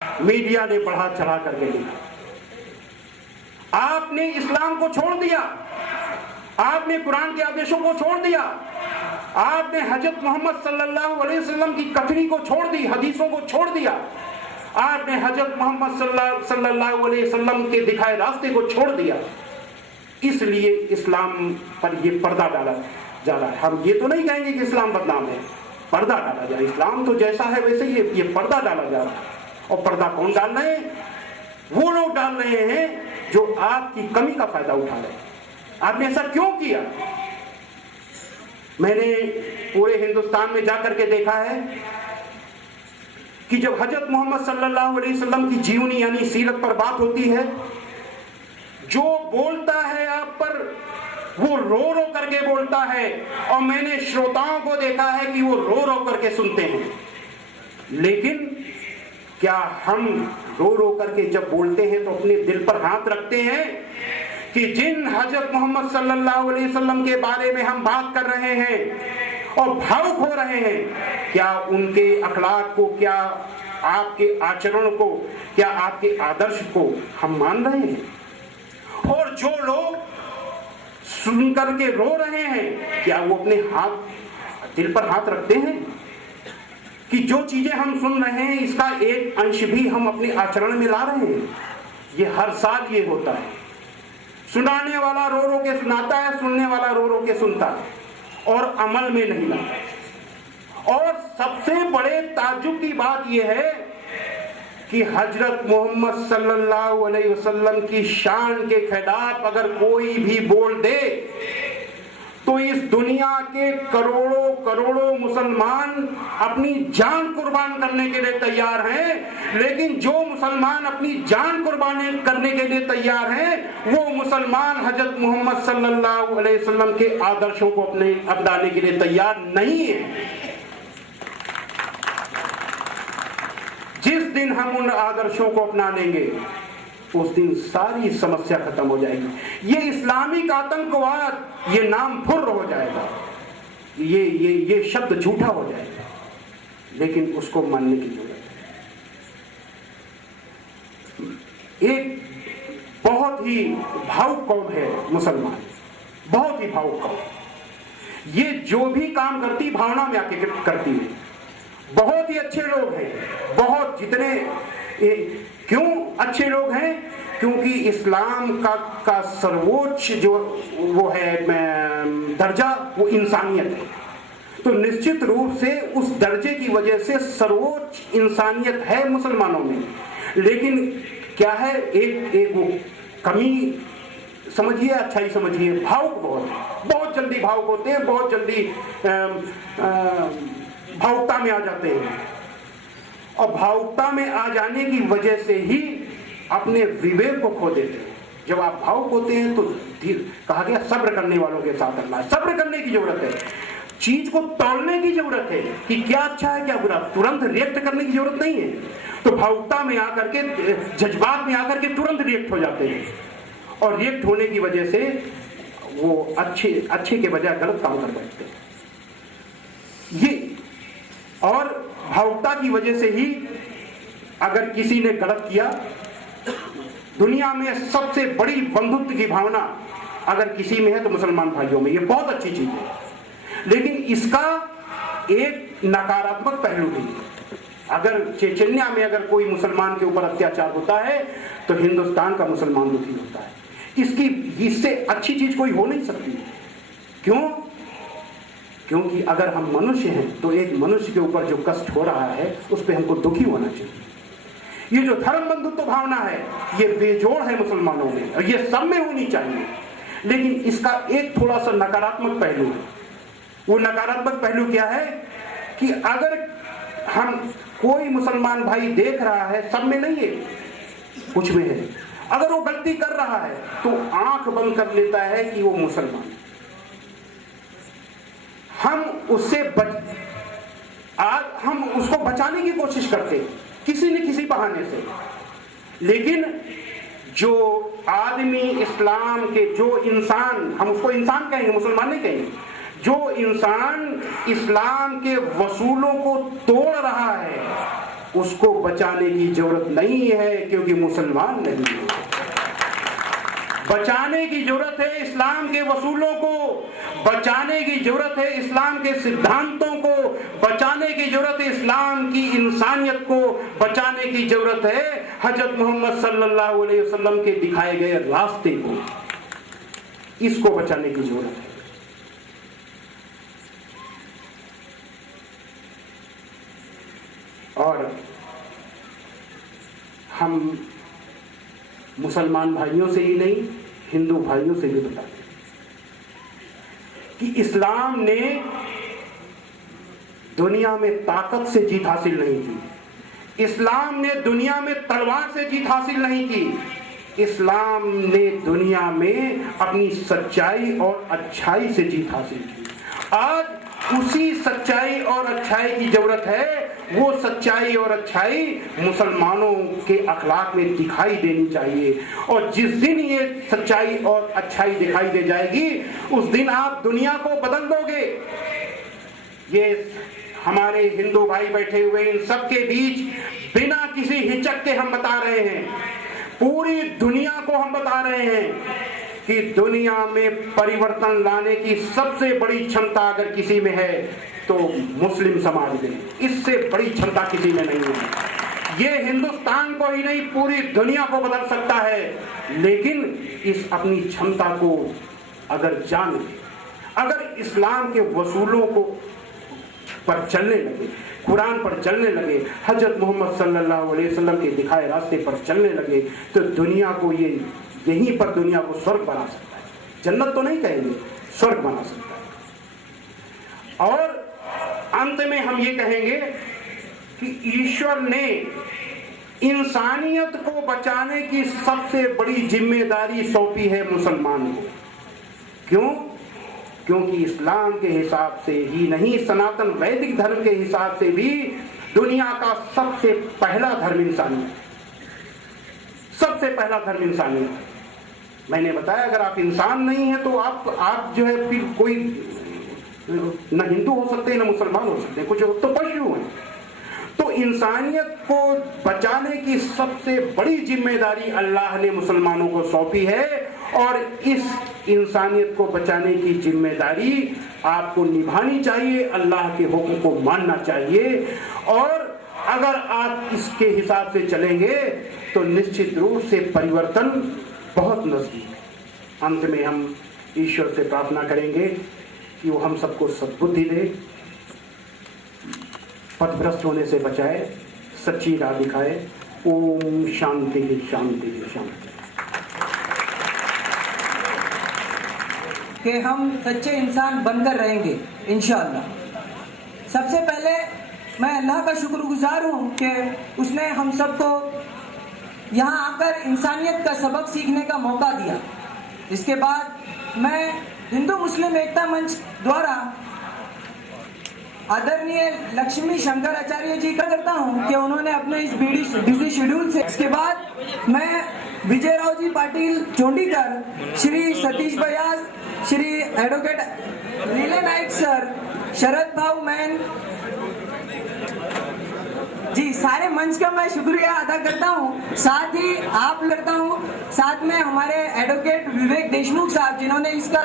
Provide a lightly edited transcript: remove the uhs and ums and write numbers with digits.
Media ने बढ़ा चढ़ा करके लिखा। आपने इस्लाम को छोड़ दिया, आपने कुरान के आदेशों को छोड़ दिया, आपने हजरत मोहम्मद सल्लल्लाहु अलैहि वसल्लम की कथनी को छोड़ दी, हदीसों को छोड़ दिया, आपने हजरत मोहम्मद सल्लल्लाहु अलैहि वसल्लम के दिखाए रास्ते को छोड़ दिया। इसलिए इस्लाम पर यह पर्दा डाला जा रहा है। हम ये तो नहीं कहेंगे कि इस्लाम बदनाम है, पर्दा डाला जा रहा है। इस्लाम तो जैसा है वैसे ही ये पर्दा डाला जा रहा है। और पर्दा कौन डाल रहे हैं? वो लोग डाल रहे हैं जो आपकी कमी का फायदा उठा रहे हैं। आपने ऐसा क्यों किया? मैंने पूरे हिंदुस्तान में जाकर के देखा है कि जब हजरत मोहम्मद सल्लल्लाहु अलैहि वसल्लम की जीवनी यानी सीरत पर बात होती है, जो बोलता है आप पर वो रो रो करके बोलता है, और मैंने श्रोताओं को देखा है कि वो रो रो करके सुनते हैं। लेकिन क्या हम रो रो करके जब बोलते हैं तो अपने दिल पर हाथ रखते हैं कि जिन हजरत मोहम्मद सल्लल्लाहु अलैहि वसल्लम के बारे में हम बात कर रहे हैं और भावुक हो रहे हैं, क्या उनके अखलाक को, क्या आपके आचरण को, क्या आपके आदर्श को हम मान रहे हैं? और जो लोग सुन करके रो रहे हैं, क्या वो अपने दिल पर हाथ रखते हैं कि जो चीजें हम सुन रहे हैं इसका एक अंश भी हम अपने आचरण में ला रहे हैं? ये हर साल ये होता है। सुनाने वाला रो रो के सुनाता है, सुनने वाला रो रो के सुनता है और अमल में नहीं लाता। और सबसे बड़े ताज्जुब की बात यह है कि हजरत मोहम्मद सल्लल्लाहु अलैहि वसल्लम की शान के खिलाफ अगर कोई भी बोल दे तो इस दुनिया के करोड़ों करोड़ों मुसलमान अपनी जान कुर्बान करने के लिए तैयार हैं। लेकिन जो मुसलमान अपनी जान कुर्बान करने के लिए तैयार हैं, वो मुसलमान हजरत मोहम्मद सल्लल्लाहु अलैहि वसल्लम के आदर्शों को अपनाने के लिए तैयार नहीं है। जिस दिन हम उन आदर्शों को अपना लेंगे उस दिन सारी समस्या खत्म हो जाएगी। ये इस्लामिक आतंकवाद, ये नाम फुर्र हो जाएगा, ये शब्द झूठा हो जाएगा, लेकिन उसको मानने की जरूरत है। एक बहुत ही भावुक कौम है मुसलमान, बहुत ही भावुक कौम। ये जो भी काम करती भावना में आके करती है। बहुत ही अच्छे लोग हैं, बहुत जितने क्यों अच्छे लोग हैं? क्योंकि इस्लाम का सर्वोच्च जो वो है दर्जा वो इंसानियत है। तो निश्चित रूप से उस दर्जे की वजह से सर्वोच्च इंसानियत है मुसलमानों में। लेकिन क्या है, एक वो कमी समझिए, अच्छाई समझिए, भावुक बहुत जल्दी भावुक होते हैं, बहुत जल्दी भावुकता में आ जाते हैं। और भावुकता में आ जाने की वजह से ही अपने विवेक को खो देते हैं। जब आप भावुक होते हैं तो कहा गया सब्र करने वालों के साथ रहना है। सब्र करने की जरूरत है, चीज को तौलने की जरूरत है कि क्या अच्छा है क्या बुरा, तुरंत रिएक्ट करने की जरूरत नहीं है। तो भावुकता में आकर के, जज्बात में आकर के तुरंत रिएक्ट हो जाते हैं, और रिएक्ट होने की वजह से वो अच्छे के बजाय गलत काम कर बैठते हैं। ये और भावुकता की वजह से ही अगर किसी ने गलत किया, दुनिया में सबसे बड़ी बंधुत्व की भावना अगर किसी में है तो मुसलमान भाइयों में, ये बहुत अच्छी चीज है। लेकिन इसका एक नकारात्मक पहलू भी है। अगर चेचन्या में अगर कोई मुसलमान के ऊपर अत्याचार होता है तो हिंदुस्तान का मुसलमान दुखी होता है। इससे अच्छी चीज कोई हो नहीं सकती। क्यों? क्योंकि अगर हम मनुष्य हैं तो एक मनुष्य के ऊपर जो कष्ट हो रहा है उस पर हमको दुखी होना चाहिए। ये जो धर्म बंधुत्व भावना है ये बेजोड़ है मुसलमानों में, और ये सब में होनी चाहिए। लेकिन इसका एक थोड़ा सा नकारात्मक पहलू है। वो नकारात्मक पहलू क्या है कि अगर हम कोई मुसलमान भाई देख रहा है, सब में नहीं है, कुछ में है, अगर वो गलती कर रहा है तो आंख बंद कर लेता है कि वो मुसलमान। हम उसको बचाने की कोशिश करते हैं किसी न किसी बहाने से। लेकिन जो आदमी इस्लाम के, जो इंसान, हम उसको इंसान कहेंगे, मुसलमान नहीं कहेंगे, जो इंसान इस्लाम के वसूलों को तोड़ रहा है उसको बचाने की जरूरत नहीं है, क्योंकि मुसलमान नहीं है। बचाने की जरूरत है इस्लाम के वसूलों को, बचाने की जरूरत है इस्लाम के सिद्धांतों को, बचाने की जरूरत है इस्लाम की इंसानियत को, बचाने की जरूरत है हजरत मोहम्मद सल्लल्लाहु अलैहि वसल्लम के दिखाए गए रास्ते को, इसको बचाने की जरूरत है। और हम मुसलमान भाइयों से ही नहीं, हिंदू भाइयों से भी बताते हैं कि इस्लाम ने दुनिया में ताकत से जीत हासिल नहीं की, इस्लाम ने दुनिया में तलवार से जीत हासिल नहीं की, इस्लाम ने दुनिया में अपनी सच्चाई और अच्छाई से जीत हासिल की। आज उसी सच्चाई और अच्छाई की जरूरत है। वो सच्चाई और अच्छाई मुसलमानों के अखलाक में दिखाई देनी चाहिए, और जिस दिन ये सच्चाई और अच्छाई दिखाई दे जाएगी, उस दिन आप दुनिया को बदल दोगे। ये हमारे हिंदू भाई बैठे हुए इन सबके बीच बिना किसी हिचक के हम बता रहे हैं, पूरी दुनिया को हम बता रहे हैं कि दुनिया में परिवर्तन लाने की सबसे बड़ी क्षमता अगर किसी में है तो मुस्लिम समाज में, इससे बड़ी क्षमता किसी में नहीं है। ये हिंदुस्तान को ही नहीं पूरी दुनिया को बदल सकता है, लेकिन इस अपनी क्षमता को अगर जान ले, अगर इस्लाम के वसूलों को पर चलने लगे, कुरान पर चलने लगे, हजरत मोहम्मद सल्लल्लाहु अलैहि वसल्लम के दिखाए रास्ते पर चलने लगे, तो दुनिया को ये यहीं पर दुनिया को स्वर्ग बना सकता है। जन्नत तो नहीं कहेंगे, स्वर्ग बना सकता है। और अंत में हम ये कहेंगे कि ईश्वर ने इंसानियत को बचाने की सबसे बड़ी जिम्मेदारी सौंपी है मुसलमान को। क्यों? क्योंकि इस्लाम के हिसाब से ही नहीं, सनातन वैदिक धर्म के हिसाब से भी दुनिया का सबसे पहला धर्म इंसानियत, सबसे पहला धर्म इंसानियत है। मैंने बताया अगर आप इंसान नहीं है तो आप जो है फिर कोई न हिंदू हो सकते हैं न मुसलमान हो सकते हैं, कुछ तो पशु हैं। तो इंसानियत को बचाने की सबसे बड़ी जिम्मेदारी अल्लाह ने मुसलमानों को सौंपी है, और इस इंसानियत को बचाने की जिम्मेदारी आपको निभानी चाहिए, अल्लाह के हुक्म को मानना चाहिए। और अगर आप इसके हिसाब से चलेंगे तो निश्चित रूप से परिवर्तन बहुत नजदीक है। अंत में हम ईश्वर से प्रार्थना करेंगे कि वो हम सबको सद्बुद्धि दे, पथभ्रष्ट होने से बचाए, सच्ची राह दिखाए। ओम शांति शांति शांति। कि हम सच्चे इंसान बनकर रहेंगे इंशाअल्लाह। सबसे पहले मैं अल्लाह का शुक्रगुजार हूँ कि उसने हम सबको यहाँ आकर इंसानियत का सबक सीखने का मौका दिया। इसके बाद मैं हिंदू मुस्लिम एकता मंच द्वारा आदरणीय लक्ष्मी शंकर आचार्य जी का करता हूँ कि उन्होंने अपने इस बिजी शेड्यूल से, इसके बाद मैं विजय राव जी पाटिल चोंडीकर, श्री सतीश बयास, श्री एडवोकेट नीले नाइक सर, शरद भाव मैन जी, सारे मंच का मैं शुक्रिया अदा करता हूँ। साथ ही आप करता हूँ, साथ में हमारे एडवोकेट विवेक देशमुख साहब जिन्होंने इसका